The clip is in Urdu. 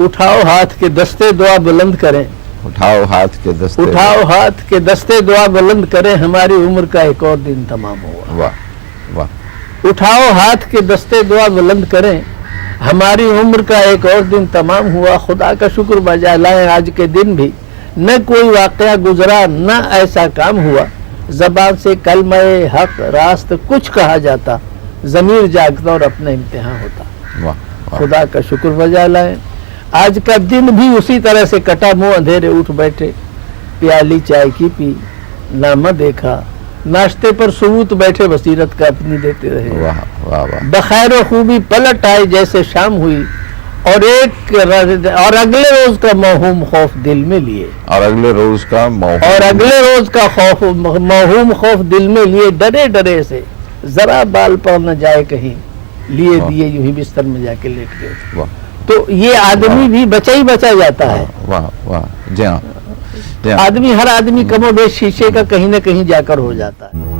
اٹھاؤ ہاتھ کے دستے دعا بلند کریں، اٹھاؤ ہاتھ کے دستے، اٹھاؤ ہاتھ کے دستے دعا بلند کریں، ہماری عمر کا ایک اور دن تمام ہوا۔ واہ واہ، اٹھاؤ ہاتھ کے دستے دعا بلند کریں، ہماری عمر کا ایک اور دن تمام ہوا۔ خدا کا شکر بجا لائیں آج کے دن بھی نہ کوئی واقعہ گزرا، نہ ایسا کام ہوا زبان سے کلمہ حق راست کچھ کہا جاتا، ضمیر جاگتا اور اپنا امتحان ہوتا۔ واہ واہ، خدا کا شکر بجا لائیں آج کا دن بھی اسی طرح سے کٹا، منہ اندھیرے اٹھ بیٹھے، پیالی چائے کی پی، نامہ دیکھا، ناشتے پر ثبوت بیٹھے، بصیرت کا اپنی دیتے رہے، واہ واہ واہ، بخیر و خوبی پلٹ آئے جیسے شام ہوئی، اور اگلے روز کا موہوم خوف دل میں لیے، اور اگلے روز کا اور اگلے روز کا خوف موہوم خوف دل میں لیے، ڈرے ڈرے سے ذرا بال پڑ نہ جائے کہیں، لیے دیے یوں ہی بستر میں جا کے لیٹ گئے۔ واہ تو یہ آدمی بھی بچا ہی بچا جاتا ہے، واہ واہ، جی ہاں جی ہاں، آدمی ہر آدمی کم و بیش شیشے کا کہیں نہ کہیں جا کر ہو جاتا ہے۔